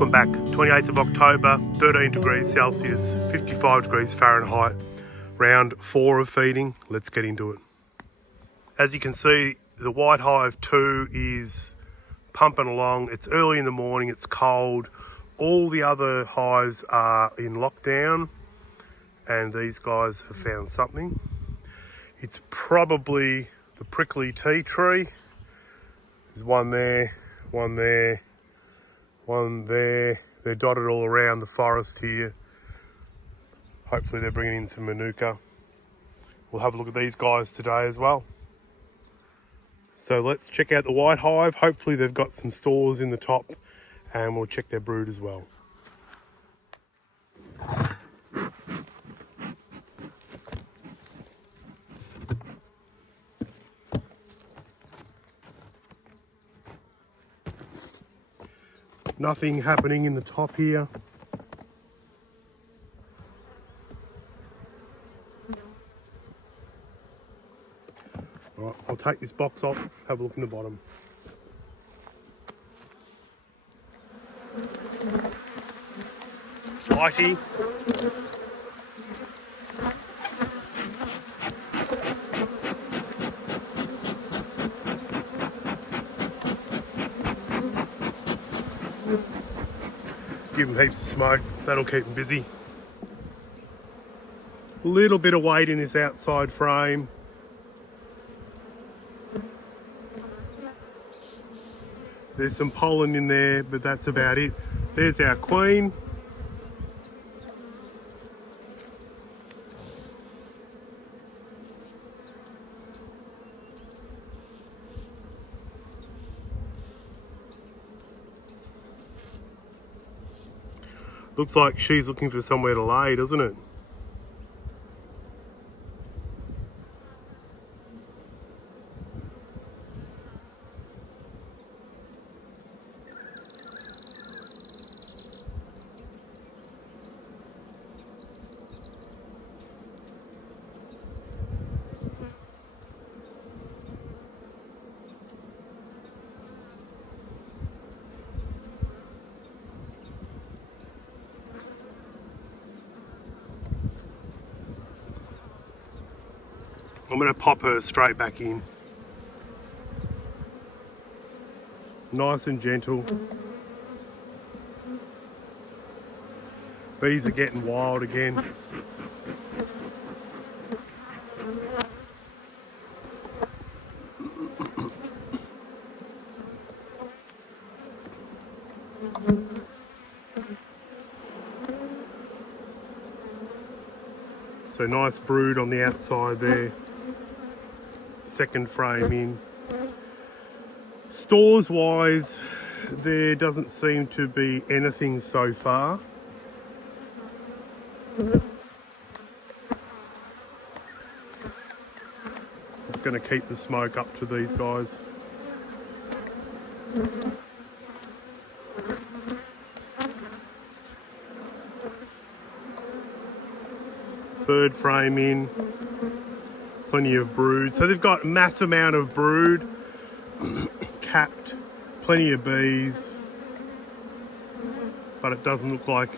Welcome back. 28th of October, 13 degrees Celsius, 55 degrees Fahrenheit. Round 4 of feeding. Let's get into it. As you can see, the white hive 2 is pumping along. It's early in the morning, it's cold. All the other hives are in lockdown and these guys have found something. It's probably the prickly tea tree. There's one there, one there, one there. They're dotted all around the forest here. Hopefully they're bringing in some manuka. We'll have a look at these guys today as well. So let's check out the white hive. Hopefully they've got some stores in the top and we'll check their brood as well. Nothing happening in the top here. All right, I'll take this box off, have a look in the bottom. Flighty. Give them heaps of smoke, that'll keep them busy. A little bit of weight in this outside frame. There's some pollen in there, but that's about it. There's our queen. Looks like she's looking for somewhere to lay, doesn't it? I'm going to pop her straight back in. Nice and gentle. Bees are getting wild again. So nice brood on the outside there. Second frame in. Stores wise, there doesn't seem to be anything so far. It's going to keep the smoke up to these guys. Third frame in. Plenty of brood. So they've got mass amount of brood, capped, plenty of bees, but it doesn't look like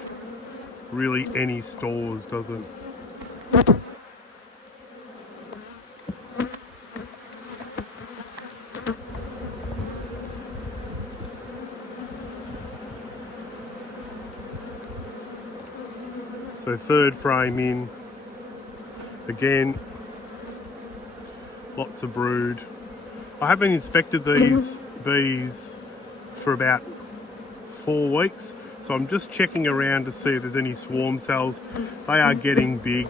really any stores, does it? So third frame in, again, lots of brood. I haven't inspected these bees for about 4 weeks, so I'm just checking around to see if there's any swarm cells. They are getting big.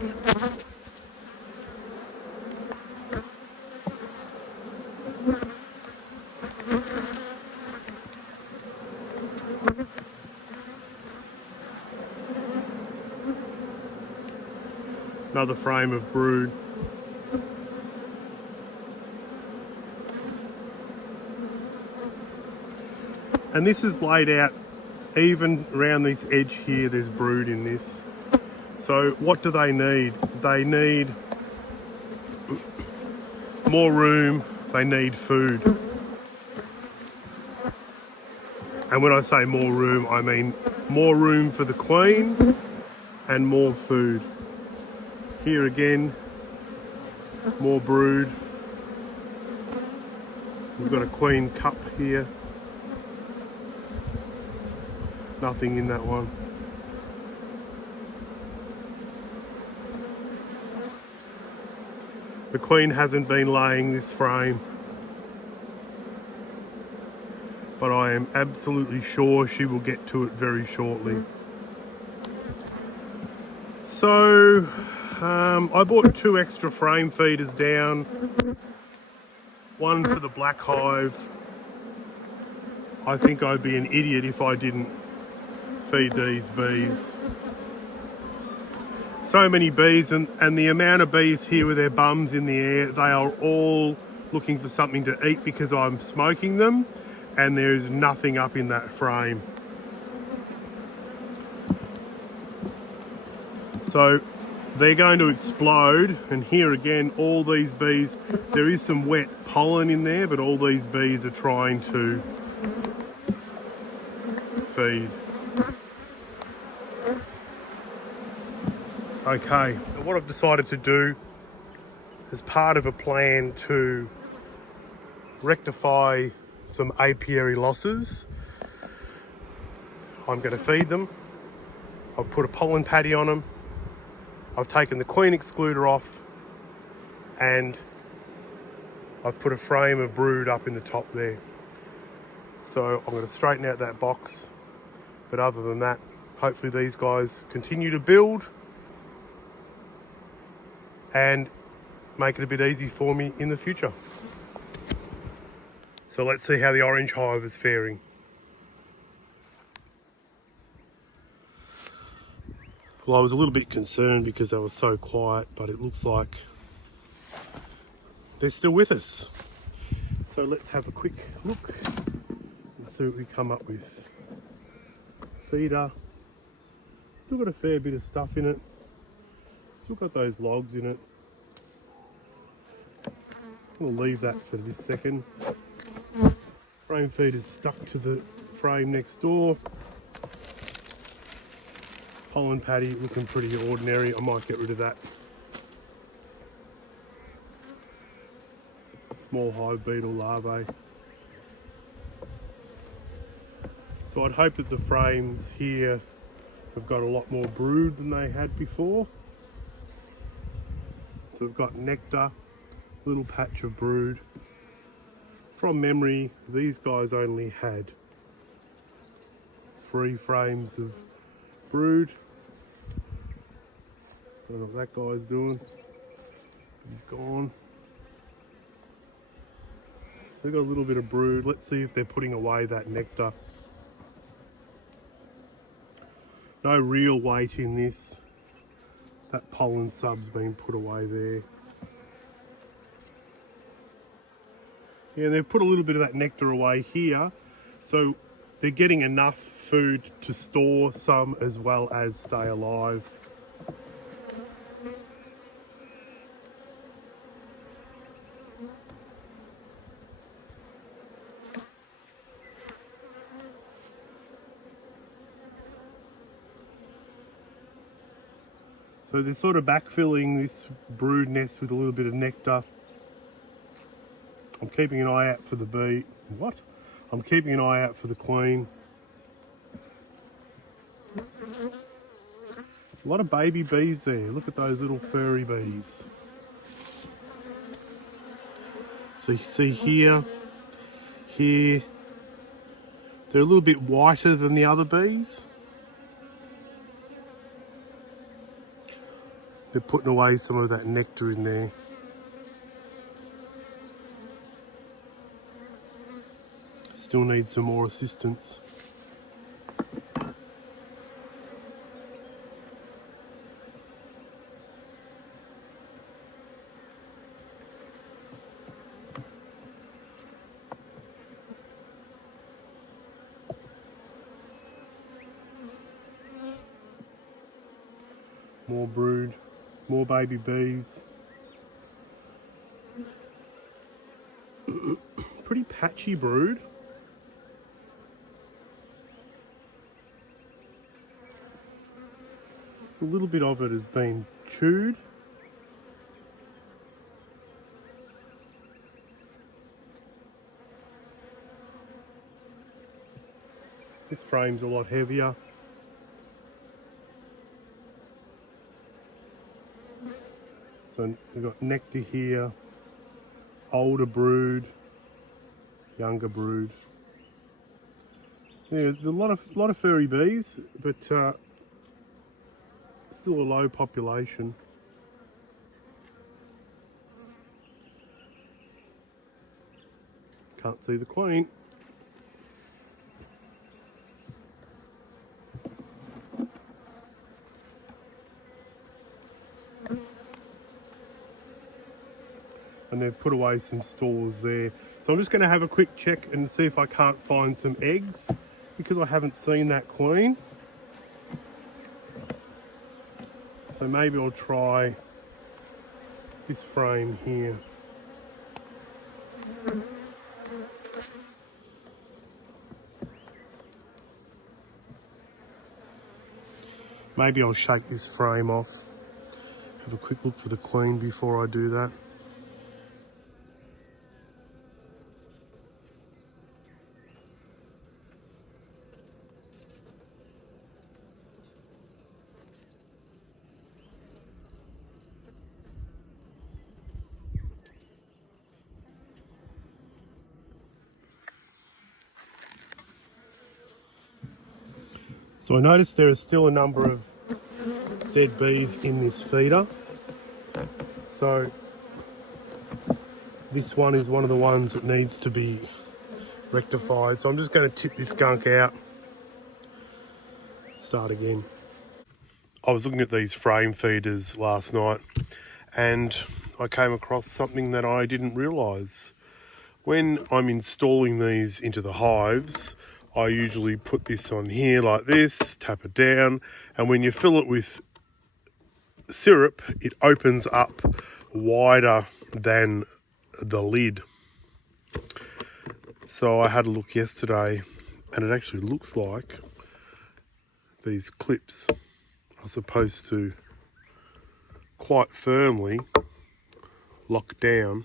Another frame of brood. And this is laid out even around this edge here, there's brood in this. So what do they need? They need more room, they need food. And when I say more room, I mean more room for the queen and more food. Here again, more brood. We've got a queen cup here. Nothing in that one. The queen hasn't been laying this frame, but I am absolutely sure she will get to it very shortly. So I bought 2 extra frame feeders down, one for the black hive. I think I'd be an idiot if I didn't feed these bees. So many bees, and the amount of bees here with their bums in the air, they are all looking for something to eat because I'm smoking them, and there's nothing up in that frame. So they're going to explode, and here again, all these bees, there is some wet pollen in there, but all these bees are trying to feed. Okay, what I've decided to do as part of a plan to rectify some apiary losses, I'm going to feed them. I've put a pollen patty on them. I've taken the queen excluder off, and I've put a frame of brood up in the top there. So I'm going to straighten out that box, but other than that, hopefully these guys continue to build and make it a bit easy for me in the future. So let's see how the orange hive is faring. Well, I was a little bit concerned because they were so quiet, but it looks like they're still with us. So let's have a quick look and see what we come up with. Feeder. Still got a fair bit of stuff in it. Still got those logs in it. I'm going to leave that for this second. Frame feed is stuck to the frame next door. Pollen patty looking pretty ordinary. I might get rid of that. Small hive beetle larvae. So I'd hope that the frames here have got a lot more brood than they had before. So we've got nectar, little patch of brood. From memory, these guys only had 3 frames of brood. Don't know what that guy's doing. He's gone. So they've got a little bit of brood. Let's see if they're putting away that nectar. No real weight in this. That pollen sub's been put away there. Yeah, they've put a little bit of that nectar away here. So they're getting enough food to store some as well as stay alive. So they're sort of backfilling this brood nest with a little bit of nectar. I'm keeping an eye out for the bee. What? I'm keeping an eye out for the queen. A lot of baby bees there. Look at those little furry bees. So you see here, they're a little bit whiter than the other bees. They're putting away some of that nectar in there. Still need some more assistance. More brood, more baby bees. Pretty patchy brood. A little bit of it has been chewed. This frame's a lot heavier. So we've got nectar here, older brood, younger brood. Yeah, there's a lot of furry bees, but still a low population. Can't see the queen. And they've put away some stores there. So I'm just going to have a quick check and see if I can't find some eggs, because I haven't seen that queen. So maybe I'll try this frame here. Maybe I'll shake this frame off. Have a quick look for the queen before I do that. So I noticed there is still a number of dead bees in this feeder. So this one is one of the ones that needs to be rectified. So I'm just going to tip this gunk out, start again. I was looking at these frame feeders last night and I came across something that I didn't realise. When I'm installing these into the hives, I usually put this on here like this, tap it down, and when you fill it with syrup, it opens up wider than the lid. So I had a look yesterday and it actually looks like these clips are supposed to quite firmly lock down.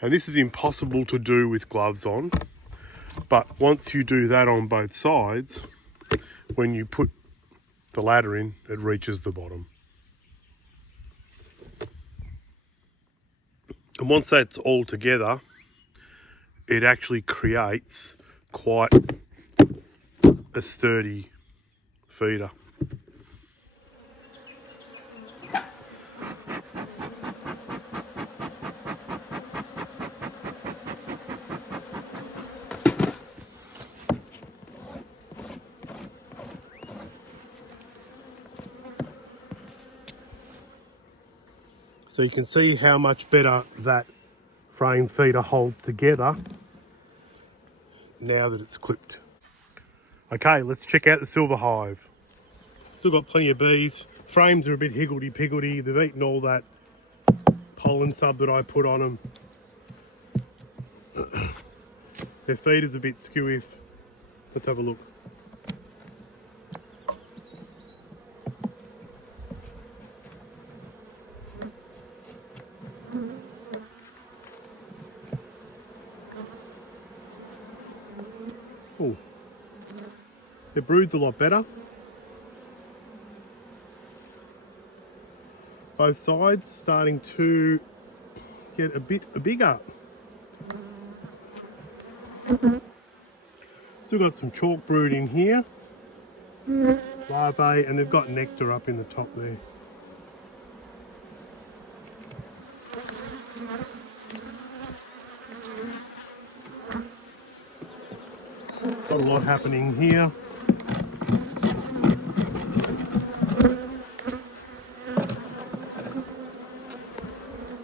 And this is impossible to do with gloves on, but once you do that on both sides, when you put the ladder in, it reaches the bottom. And once that's all together, it actually creates quite a sturdy feeder. So you can see how much better that frame feeder holds together now that it's clipped. Okay, let's check out the silver hive. Still got plenty of bees. Frames are a bit higgledy-piggledy. They've eaten all that pollen sub that I put on them. Their feeder's a bit skewy. Let's have a look. Oh, their brood's a lot better. Both sides starting to get a bit bigger. Still got some chalk brood in here, larvae, and they've got nectar up in the top there. Got a lot happening here.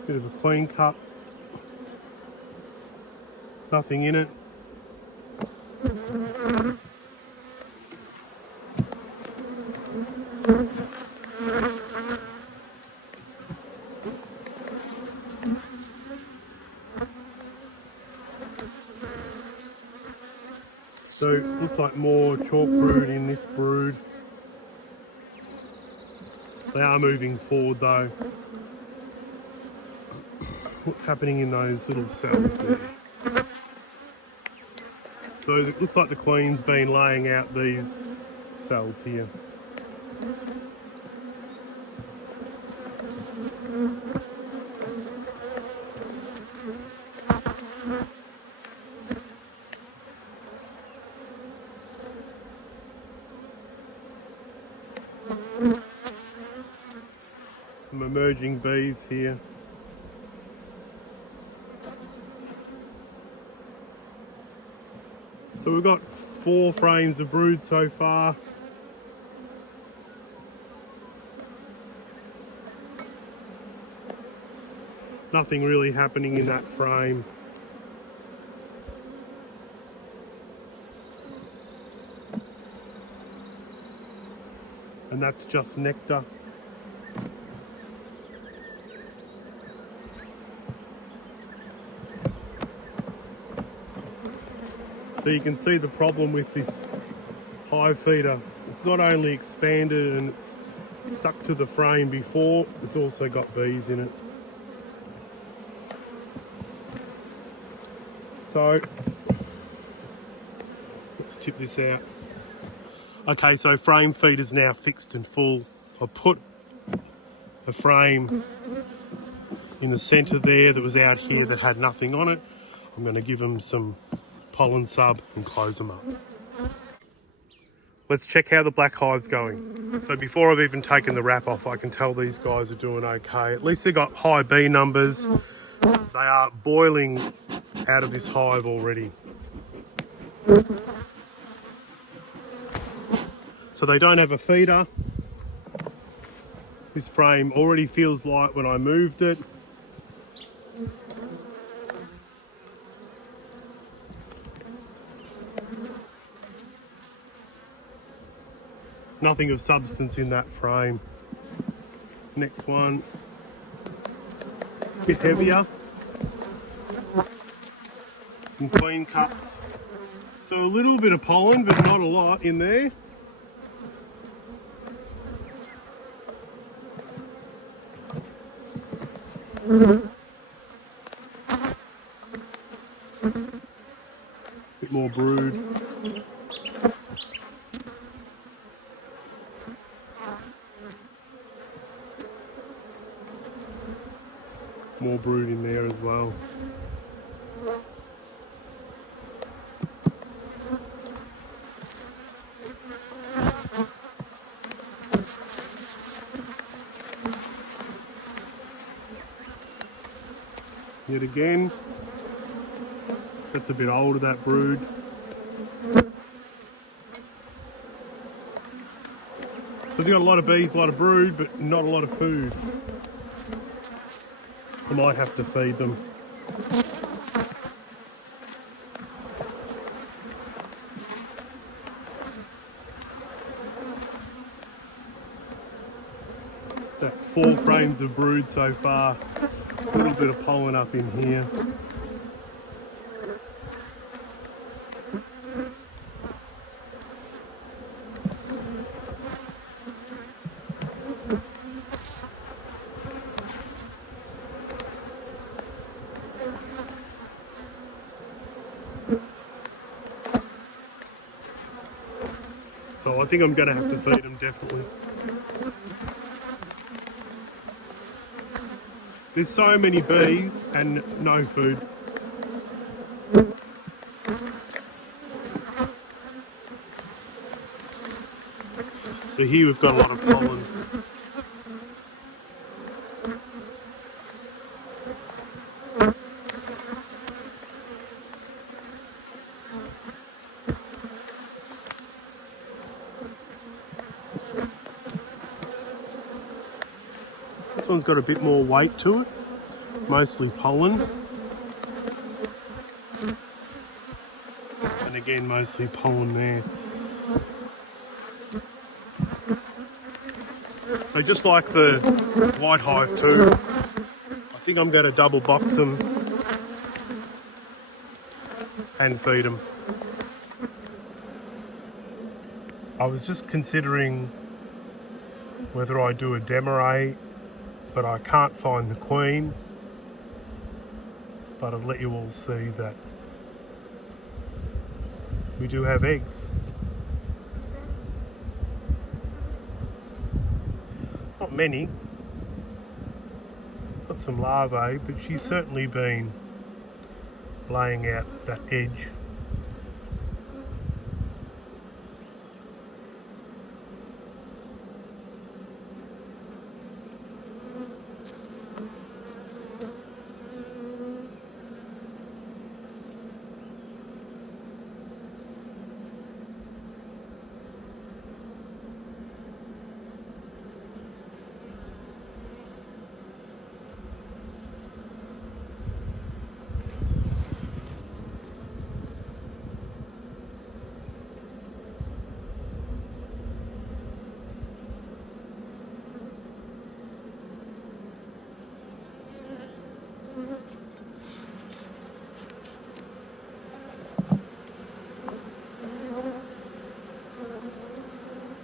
Bit of a queen cup. Nothing in it. So looks like more chalk brood in this brood. They are moving forward though. What's happening in those little cells there? So it looks like the queen's been laying out these cells here. Some emerging bees here. So we've got 4 frames of brood so far. Nothing really happening in that frame. And that's just nectar. So you can see the problem with this hive feeder. It's not only expanded and it's stuck to the frame before, it's also got bees in it. So let's tip this out. Okay, so frame feeder's now fixed and full. I put a frame in the centre there that was out here that had nothing on it. I'm going to give them some pollen sub and close them up. Let's check how the black hive's going. So before I've even taken the wrap off, I can tell these guys are doing okay. At least they've got high bee numbers. They are boiling out of this hive already. So they don't have a feeder. This frame already feels light when I moved it. Nothing of substance in that frame. Next one, a bit heavier. Some queen cups. So a little bit of pollen, but not a lot in there. Bit more brood. More brood in there as well. Yet again, that's a bit older, that brood. So they've got a lot of bees, a lot of brood, but not a lot of food. I might have to feed them. So 4 frames of brood so far. A little bit of pollen up in here. So I think I'm going to have to feed them, definitely. There's so many bees and no food. So here we've got a lot of pollen. This one's got a bit more weight to it, mostly pollen. And again, mostly pollen there. So just like the white hive too, I think I'm going to double box them and feed them. I was just considering whether I do a demeray, but I can't find the queen. But I'll let you all see that we do have eggs. Not many. Got some larvae, but she's certainly been laying out that edge.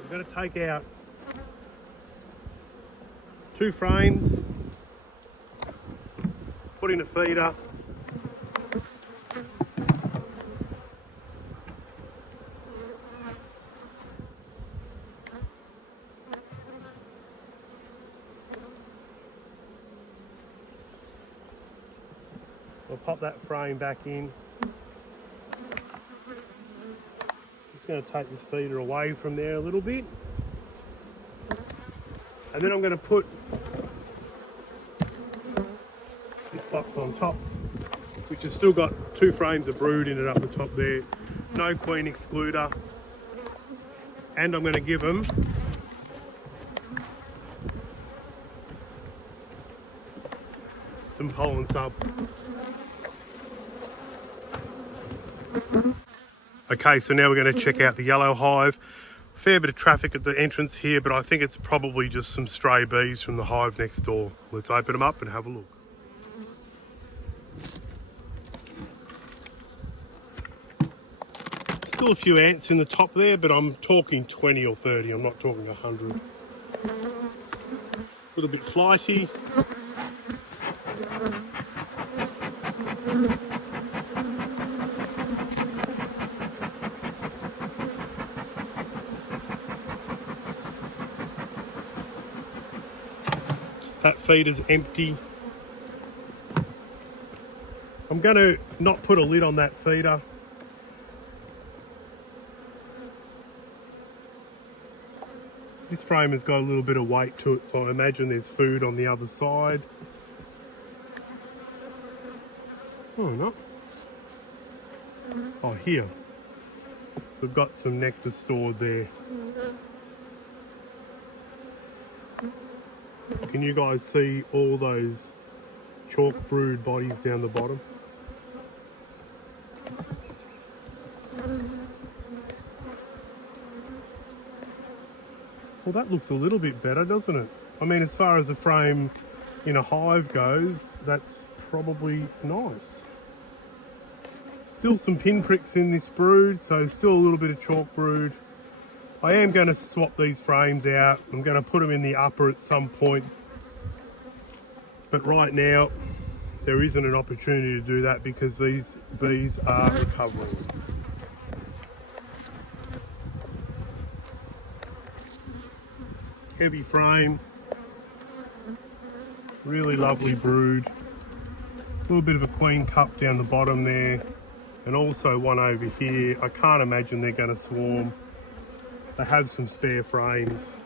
I'm going to take out 2 frames, put in a feeder, I'll pop that frame back in. Just going to take this feeder away from there a little bit. And then I'm going to put this box on top, which has still got 2 frames of brood in it up the top there. No queen excluder. And I'm going to give them some pollen sub. Okay, so now we're going to check out the yellow hive. Fair bit of traffic at the entrance here, but I think it's probably just some stray bees from the hive next door. Let's open them up and have a look. Still a few ants in the top there, but I'm talking 20 or 30. I'm not talking 100. A little bit flighty. That feeder's empty. I'm going to not put a lid on that feeder. This frame has got a little bit of weight to it, so I imagine there's food on the other side. Oh, no. Oh, here. So we've got some nectar stored there. Can you guys see all those chalk brood bodies down the bottom? Well, that looks a little bit better, doesn't it? I mean, as far as a frame in a hive goes, that's probably nice. Still some pinpricks in this brood, so still a little bit of chalk brood. I am going to swap these frames out. I'm going to put them in the upper at some point. But right now, there isn't an opportunity to do that because these bees are recovering. Heavy frame, really lovely brood. A little bit of a queen cup down the bottom there, and also one over here. I can't imagine they're going to swarm. They have some spare frames.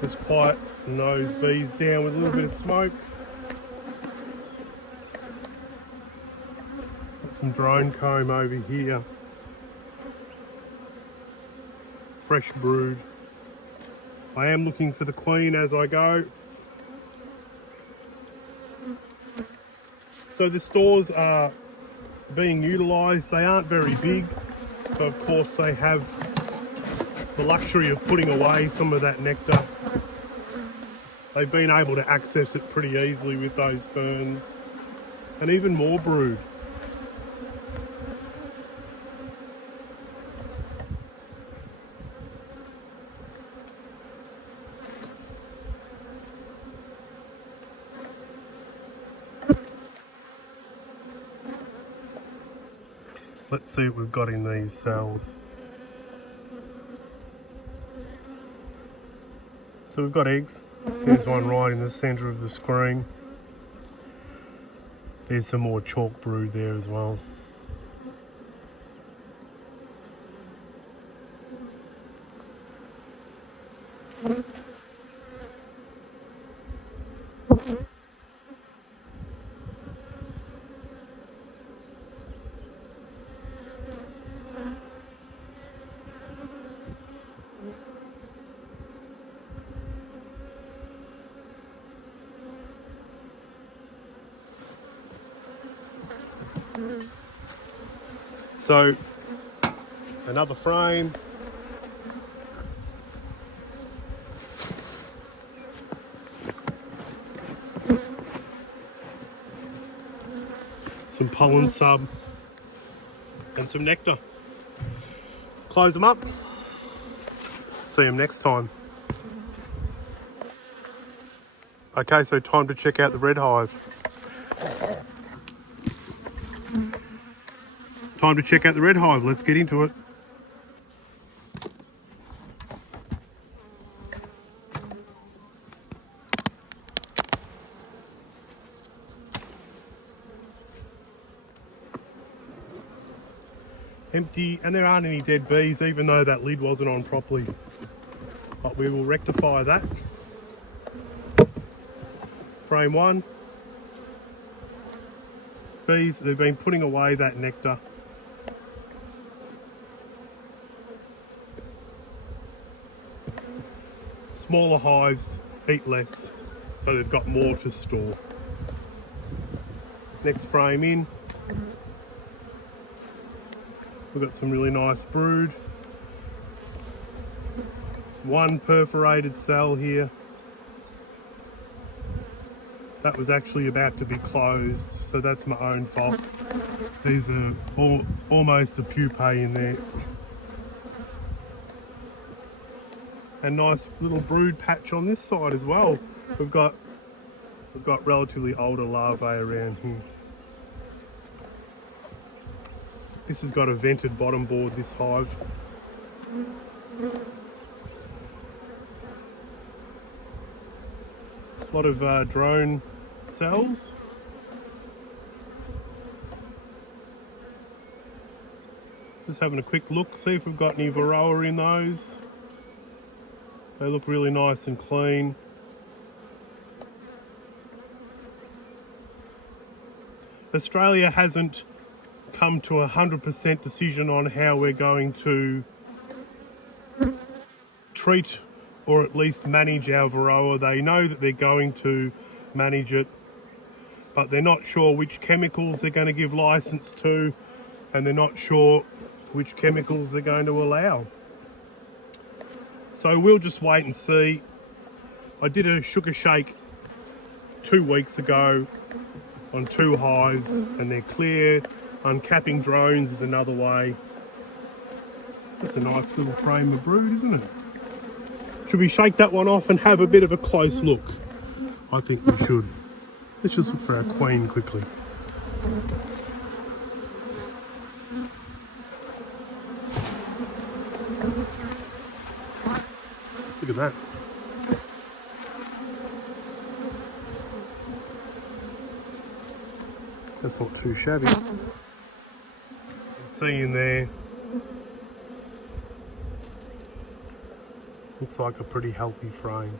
Just quiet those bees down with a little bit of smoke. Got some drone comb over here. Fresh brood. I am looking for the queen as I go. So the stores are being utilised. They aren't very big, so of course they have the luxury of putting away some of that nectar. They've been able to access it pretty easily with those ferns, and even more brood. Let's see what we've got in these cells. So we've got eggs. There's one right in the centre of the screen. There's some more chalk brood there as well. So, another frame. Some pollen sub and some nectar. Close them up. See them next time. Okay, so time to check out the red hive. Time to check out the red hive. Let's get into it. Empty, and there aren't any dead bees, even though that lid wasn't on properly. But we will rectify that. Frame one. Bees, they've been putting away that nectar. Smaller hives eat less, so they've got more to store. Next frame in. We've got some really nice brood. One perforated cell here. That was actually about to be closed, so that's my own fault. These are almost a pupae in there. And nice little brood patch on this side as well. We've got relatively older larvae around here. This has got a vented bottom board, this hive. A lot of drone cells. Just having a quick look, see if we've got any varroa in those. They look really nice and clean. Australia hasn't come to 100% decision on how we're going to treat or at least manage our varroa. They know that they're going to manage it, but they're not sure which chemicals they're going to give license to, and they're not sure which chemicals they're going to allow. So we'll just wait and see. I did a sugar shake 2 weeks ago on 2 hives, and they're clear. Uncapping drones is another way. That's a nice little frame of brood, isn't it? Should we shake that one off and have a bit of a close look? I think we should. Let's just look for our queen quickly. Look at that. That's not too shabby. You can see in there. Looks like a pretty healthy frame.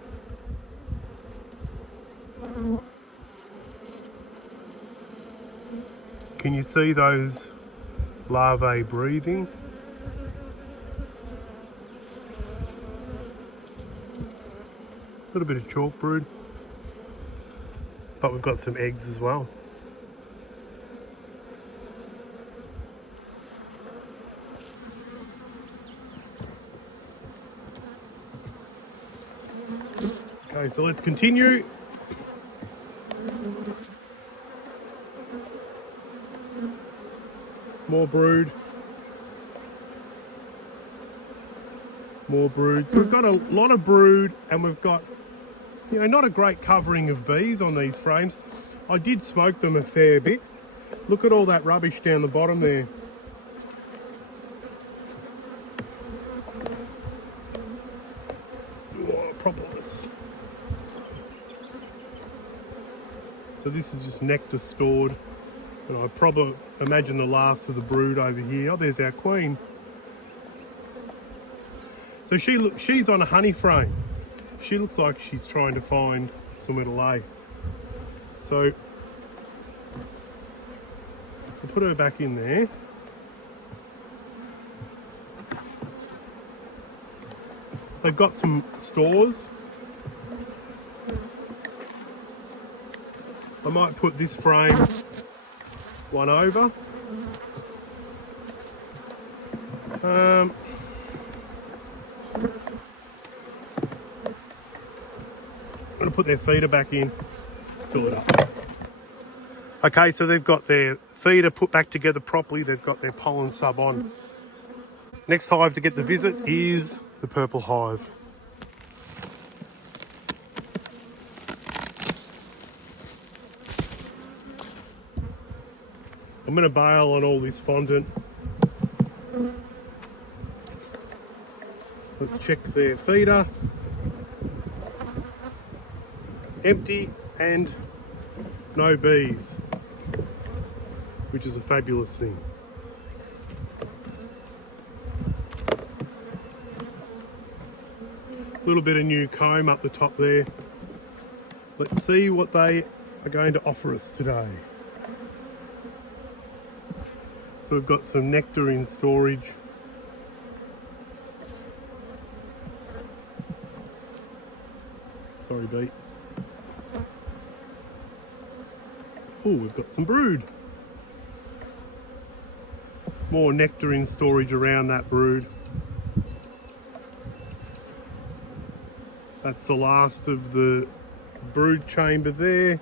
Can you see those larvae breathing? A little bit of chalk brood, but we've got some eggs as well. Okay, so let's continue. More brood. More brood. So we've got a lot of brood, and we've got, you know, not a great covering of bees on these frames. I did smoke them a fair bit. Look at all that rubbish down the bottom there. Oh, propolis. So this is just nectar stored. And I probably imagine the last of the brood over here. Oh, there's our queen. So she's on a honey frame. She looks like she's trying to find somewhere to lay. So we'll put her back in there. They've got some stores. I might put this frame one over. I'm going to put their feeder back in, fill it up. Okay, so they've got their feeder put back together properly. They've got their pollen sub on. Next hive to get the visit is the purple hive. I'm going to bail on all this fondant. Let's check their feeder. Empty and no bees, which is a fabulous thing. A little bit of new comb up the top there. Let's see what they are going to offer us today. So we've got some nectar in storage. Sorry, bee. Oh, we've got some brood. More nectar in storage around that brood. That's the last of the brood chamber there.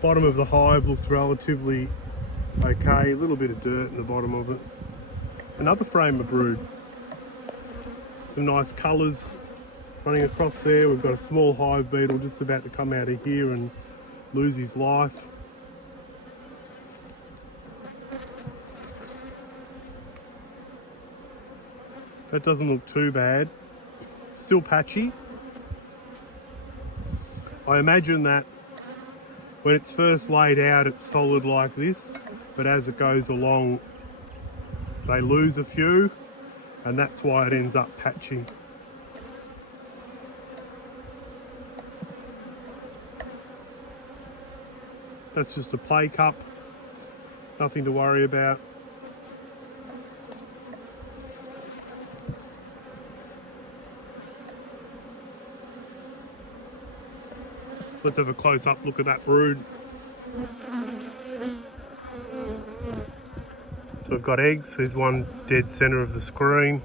Bottom of the hive looks relatively okay. A little bit of dirt in the bottom of it. Another frame of brood. Some nice colours running across there. We've got a small hive beetle just about to come out of here and lose his life. That doesn't look too bad. Still patchy. I imagine that when it's first laid out it's solid like this, but as it goes along they lose a few, and that's why it ends up patchy. That's just a play cup, nothing to worry about. Let's have a close up look at that brood. So we've got eggs, there's one dead centre of the screen.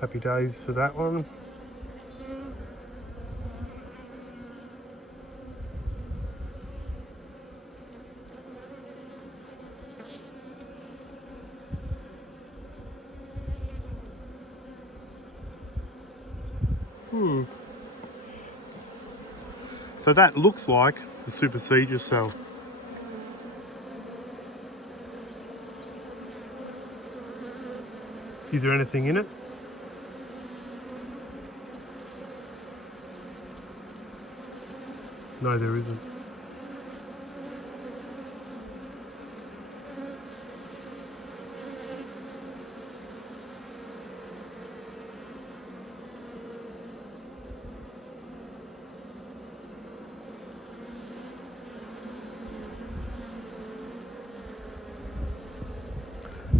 Happy days for that one. So that looks like the supersedure cell. Is there anything in it? No, there isn't.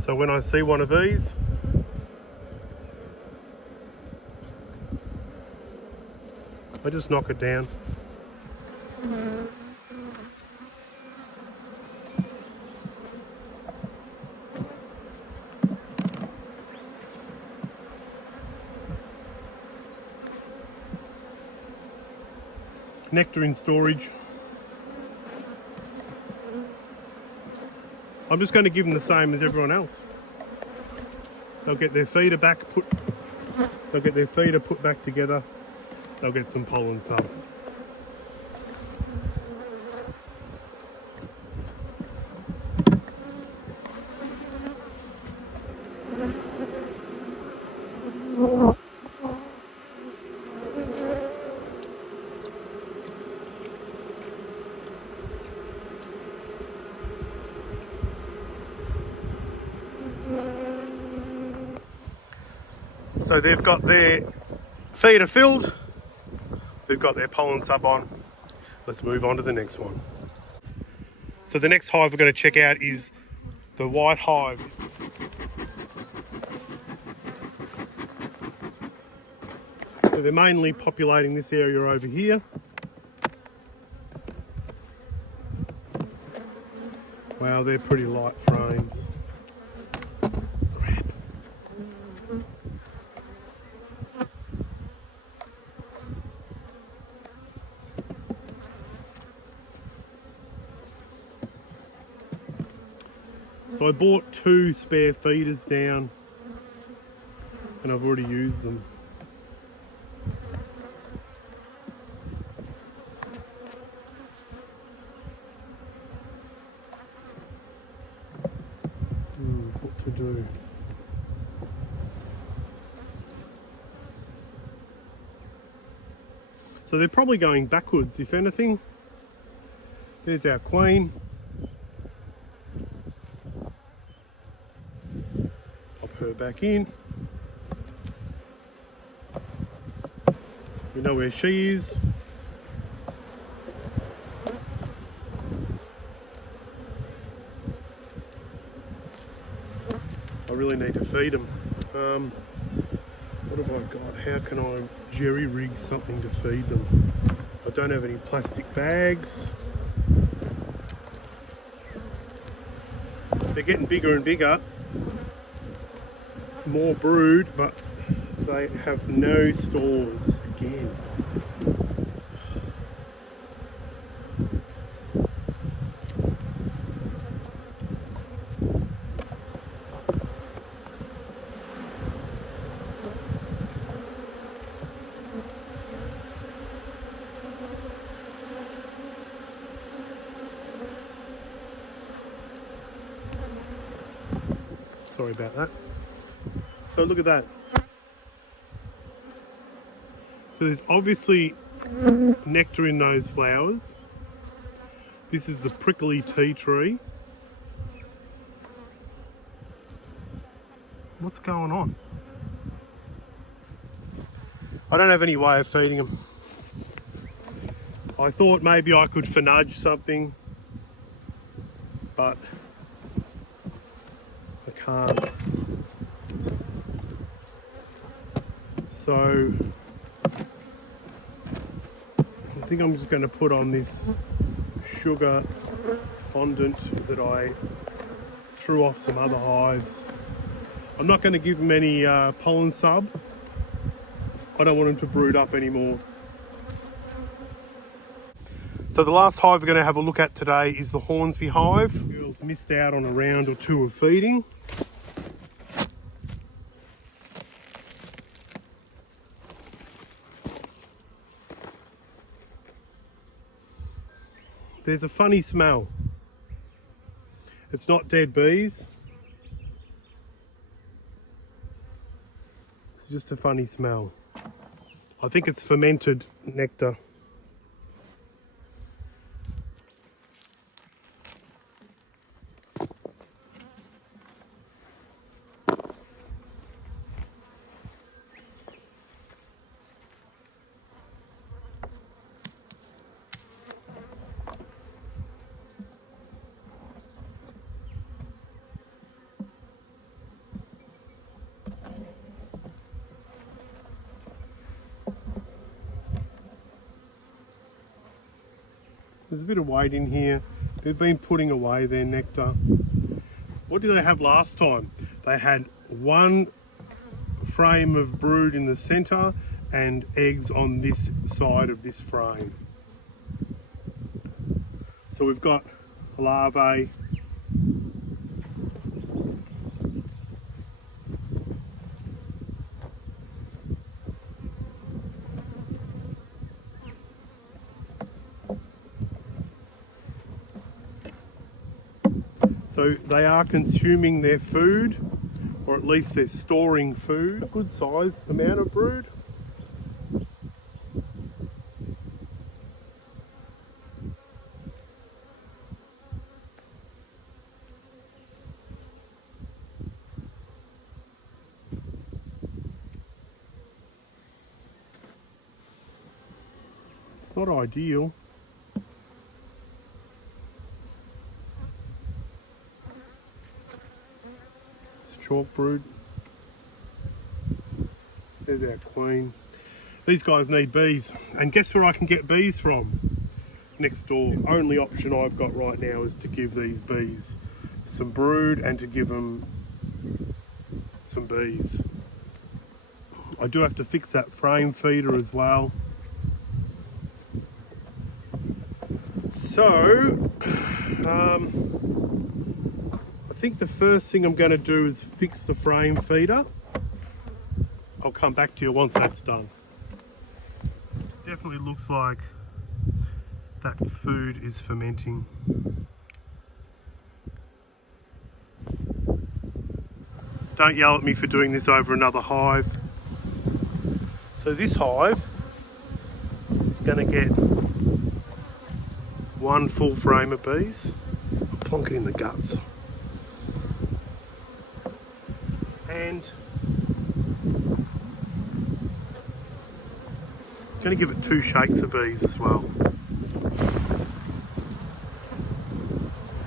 So when I see one of these, I just knock it down. nectar in storage. I'm just going to give them the same as everyone else. They'll get their feeder put back together. They'll get some pollen sub. So they've got their feeder filled, they've got their pollen sub on. Let's move on to the next one. So the next hive we're going to check out is the white hive. So they're mainly populating this area over here. Wow, they're pretty light frames. So I bought 2 spare feeders down and I've already used them. What to do? So they're probably going backwards, if anything. There's our queen. Her back in. We know where she is. I really need to feed them. What have I got? How can I jerry rig something to feed them? I don't have any plastic bags. They're getting bigger and bigger. More brood, but they have no stores again. Sorry about that. So look at that. So there's obviously nectar in those flowers. This is the prickly tea tree. What's going on? I don't have any way of feeding them. I thought maybe I could fnudge something, but I can't. So I think I'm just going to put on this sugar fondant that I threw off some other hives. I'm not going to give them any pollen sub. I don't want them to brood up anymore. So the last hive we're going to have a look at today is the Hornsby hive. Girls missed out on a round or 2 of feeding. There's a funny smell. It's not dead bees. It's just a funny smell. I think it's fermented nectar. There's a bit of weight in here. They've been putting away their nectar. What did they have last time? They had 1 frame of brood in the centre and eggs on this side of this frame. So we've got larvae. So they are consuming their food, or at least they're storing food. A good size amount of brood. It's not ideal. Chalk brood. There's our queen. These guys need bees, and guess where I can get bees from? Next door. The only option I've got right now is to give these bees some brood and to give them some bees. I do have to fix that frame feeder as well. So I think the first thing I'm going to do is fix the frame feeder. I'll come back to you once that's done. Definitely looks like that food is fermenting. Don't yell at me for doing this over another hive. So this hive is going to get one full frame of bees. Plonk it in the guts. And I'm going to give it 2 shakes of bees as well. I'm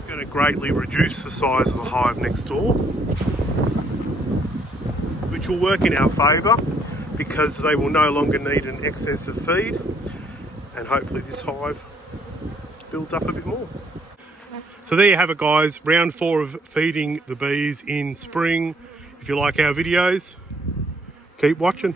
going to greatly reduce the size of the hive next door, which will work in our favour because they will no longer need an excess of feed, and hopefully this hive builds up a bit more. So there you have it, guys, round 4 of feeding the bees in spring. If you like our videos, keep watching.